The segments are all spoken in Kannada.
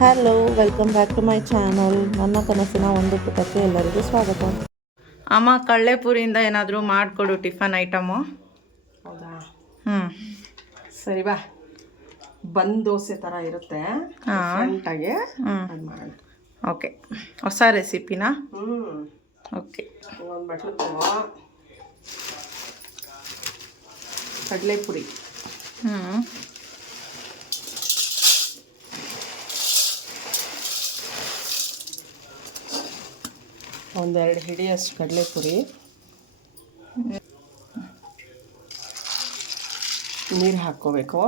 Hello, welcome back to my channel. ನನ್ನ ಕನಸಿನ ಒಂದು ಪುಟಕ್ಕೆ ಎಲ್ಲರಿಗೂ ಸ್ವಾಗತ. ಅಮ್ಮ ಕಳ್ಳೆಪುರಿಯಿಂದ ಏನಾದರೂ ಮಾಡಿಕೊಡು ಟಿಫನ್ ಐಟಮು. ಹೌದಾ? ಹ್ಞೂ ಸರಿ ಬಾ. ಬಂದ್ ದೋಸೆ ಥರ ಇರುತ್ತೆ ಡಿಫ್ರೆಂಟಾಗಿ. ಅದು ಮಾಡೋಣ. ಓಕೆ, ಹೊಸ ರೆಸಿಪಿನಾ? ಓಕೆ. ಒಂದು ಬಟ್ಲು ತಗೋ. ಕಡಲೆಪುರಿ. ಒಂದೆರಡು ಹಿಡಿಯಷ್ಟು ಕಡಲೆಪುರಿ. ನೀರು ಹಾಕ್ಕೋಬೇಕು.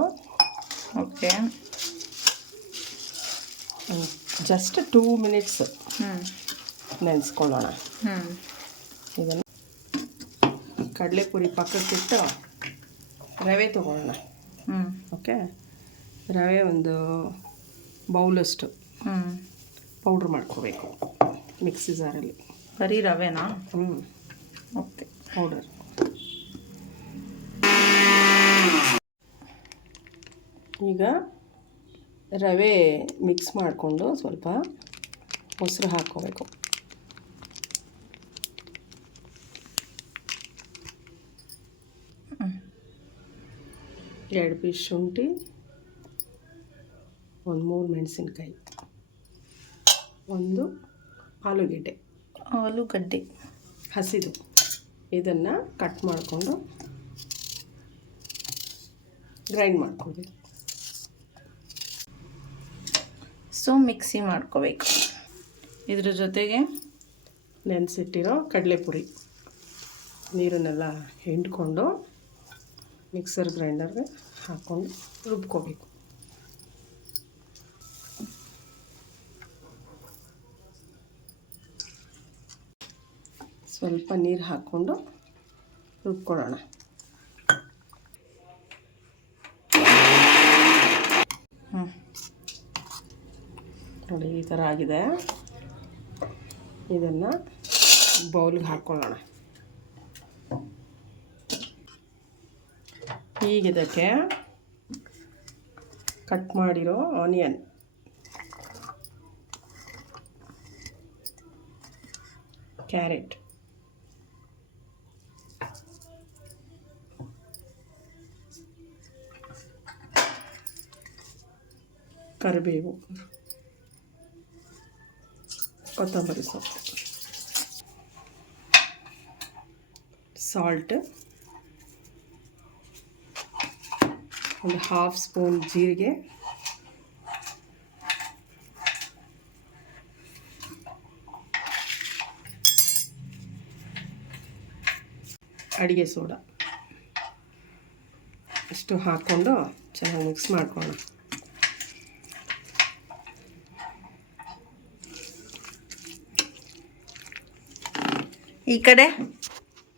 ಓಕೆ. ಜಸ್ಟ್ 2 ಮಿನಿಟ್ಸ್ ನೆನೆಸ್ಕೊಳ್ಳೋಣ. ಇದನ್ನು ಕಡಲೆಪುರಿ ಪಕ್ಕಕ್ಕಿಟ್ಟು ರವೆ ತೊಗೊಳ್ಳೋಣ. ಓಕೆ. ರವೆ ಒಂದು ಬೌಲಷ್ಟು ಪೌಡ್ರ್ ಮಾಡ್ಕೋಬೇಕು ಮಿಕ್ಸಿ ಜಾರಲ್ಲಿ. ಬರೀ ರವೆನಾ? ಓಕೆ. ಪೌಡರ್. ಈಗ ರವೆ ಮಿಕ್ಸ್ ಮಾಡಿಕೊಂಡು ಸ್ವಲ್ಪ ಮೊಸರು ಹಾಕ್ಕೋಬೇಕು. ಎರಡು ಪೀಸ್ ಶುಂಠಿ, ಒಂದು 3 ಮೆಣಸಿನ್ಕಾಯಿ, ಒಂದು ಆಲೂಗಡ್ಡೆ ಹಸಿದು. ಇದನ್ನು ಕಟ್ ಮಾಡಿಕೊಂಡು ಗ್ರೈಂಡ್ ಮಾಡ್ಕೋಬೇಕು. ಸೊ ಮಿಕ್ಸಿ ಮಾಡ್ಕೋಬೇಕು. ಇದ್ರ ಜೊತೆಗೆ ನೆನೆಸಿಟ್ಟಿರೋ ಕಡಲೆಪುರಿ ನೀರನ್ನೆಲ್ಲ ಹಿಂಡ್ಕೊಂಡು ಮಿಕ್ಸರ್ ಗ್ರೈಂಡರ್ಗೆ ಹಾಕ್ಕೊಂಡು ರುಬ್ಕೋಬೇಕು. ಸ್ವಲ್ಪ ನೀರು ಹಾಕ್ಕೊಂಡು ರುಬ್ಕೊಳ್ಳೋಣ. ನೋಡಿ, ಈ ಥರ ಆಗಿದೆ. ಇದನ್ನು ಬೌಲ್ಗೆ ಹಾಕ್ಕೊಳ್ಳೋಣ. ಈಗ ಇದಕ್ಕೆ ಕಟ್ ಮಾಡಿರೋ ಆನಿಯನ್, ಕ್ಯಾರೆಟ್, ಕರಿಬೇವು, ಕೊತ್ತಂಬರಿ ಸೊಪ್ಪು, ಸಾಲ್ಟ್, ಒಂದು 1/2 ಸ್ಪೂನ್ ಜೀರಿಗೆ, ಅಡಿಗೆ ಸೋಡಾ ಇಷ್ಟು ಹಾಕ್ಕೊಂಡು ಚೆನ್ನಾಗಿ ಮಿಕ್ಸ್ ಮಾಡ್ಕೊಳ್ಳೋಣ. ಈ ಕಡೆ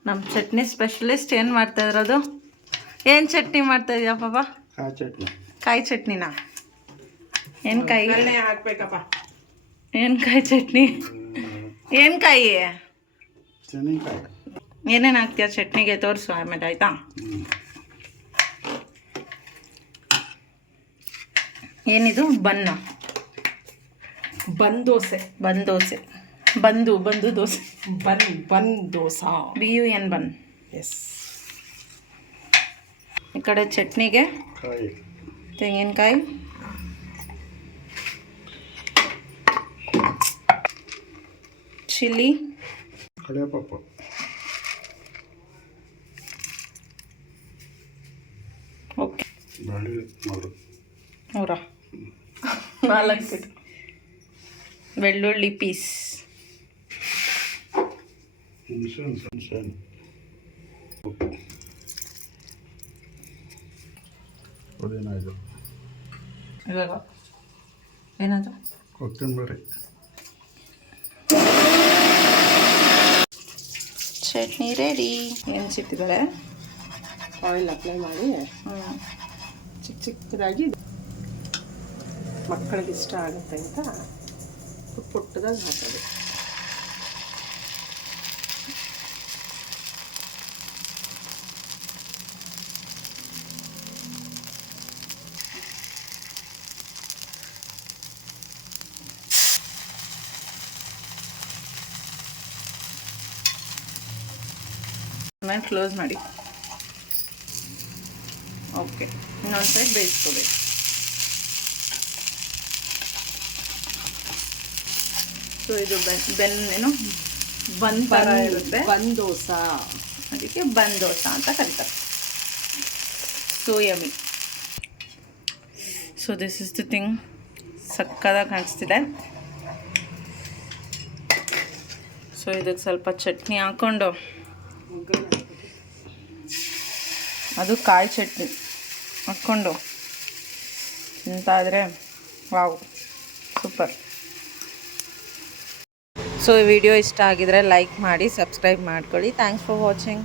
ನಮ್ಮ ಚಟ್ನಿ ಸ್ಪೆಷಲಿಸ್ಟ್ ಏನು ಮಾಡ್ತಾ ಇರೋದು? ಏನು ಚಟ್ನಿ ಮಾಡ್ತಾ ಇದೆಯಾ ಪಾಪ? ಕಾಯಿ ಚಟ್ನಿನಾ? ಏನು ಕಾಯಿ ಹಾಕ್ಬೇಕಪ್ಪ? ಏನು ಕಾಯಿ ಚಟ್ನಿ? ಏನು ಕಾಯಿ? ಏನೇನು ಹಾಕ್ತೀಯ ಚಟ್ನಿಗೆ? ತೋರಿಸು ಆಮೇಲೆ, ಆಯಿತಾ? ಏನಿದು? ಬಂದ್ ದೋಸೆ. ದೋಸೆ. ಬಂದು ದೋಸೆ. ಬನ್ ದೋಸಾ. BUN ಬನ್. ಎಸ್. ಈ ಕಡೆ ಚಟ್ನಿಗೆ ತೆಂಗಿನಕಾಯಿ, ಚಿಲ್ಲಿ, ಓಕೆ. 4 ಬೆಳ್ಳುಳ್ಳಿ ಪೀಸ್, ಇವಾಗ ಏನದು? ಕೊತ್ತಂಬರಿ. ಚಟ್ನಿ ರೆಡಿ. ಎನ್ಸಿಟ್ಟಿದ್ದಾರೆ. ಆಯಿಲ್ ಅಪ್ಲೈ ಮಾಡಿ ಚಿಕ್ಕದಾಗಿ ಮಕ್ಕಳಿಗೆ ಇಷ್ಟ ಆಗುತ್ತೆ ಅಂತ ಪುಟ್ಟದಾಗಿ ಹಾಕೋದು. ಆಮೇಲೆ ಕ್ಲೋಸ್ ಮಾಡಿ. ಓಕೆ, ಇನ್ನೊಂದು ಸೈಡ್ ಬೇಯಿಸ್ಕೋಬೇಕು. ಸೊ ಇದು ಏನು ಬಂದ್ ಥರ ಇರುತ್ತೆ, ಬಂದೋಸಾ, ಅದಕ್ಕೆ ಬಂದೋಸಾ ಅಂತ ಕರೀತಾರೆ. So yummy. So this is the thing. ಸಕ್ಕದಾಗಿ ಕಾಣಿಸ್ತಿದೆ. ಸೊ ಇದಕ್ಕೆ ಸ್ವಲ್ಪ ಚಟ್ನಿ ಹಾಕ್ಕೊಂಡು, ಅದು ಕಾಯಿ ಚಟ್ನಿ ಹಾಕ್ಕೊಂಡು ತಿಂತಾಯಿದ್ರೆ ವಾವ್, ಸೂಪರ್. ಸೊ ಈ ವಿಡಿಯೋ ಇಷ್ಟ ಆಗಿದರೆ ಲೈಕ್ ಮಾಡಿ, ಸಬ್ಸ್ಕ್ರೈಬ್ ಮಾಡ್ಕೊಳ್ಳಿ. Thanks for watching.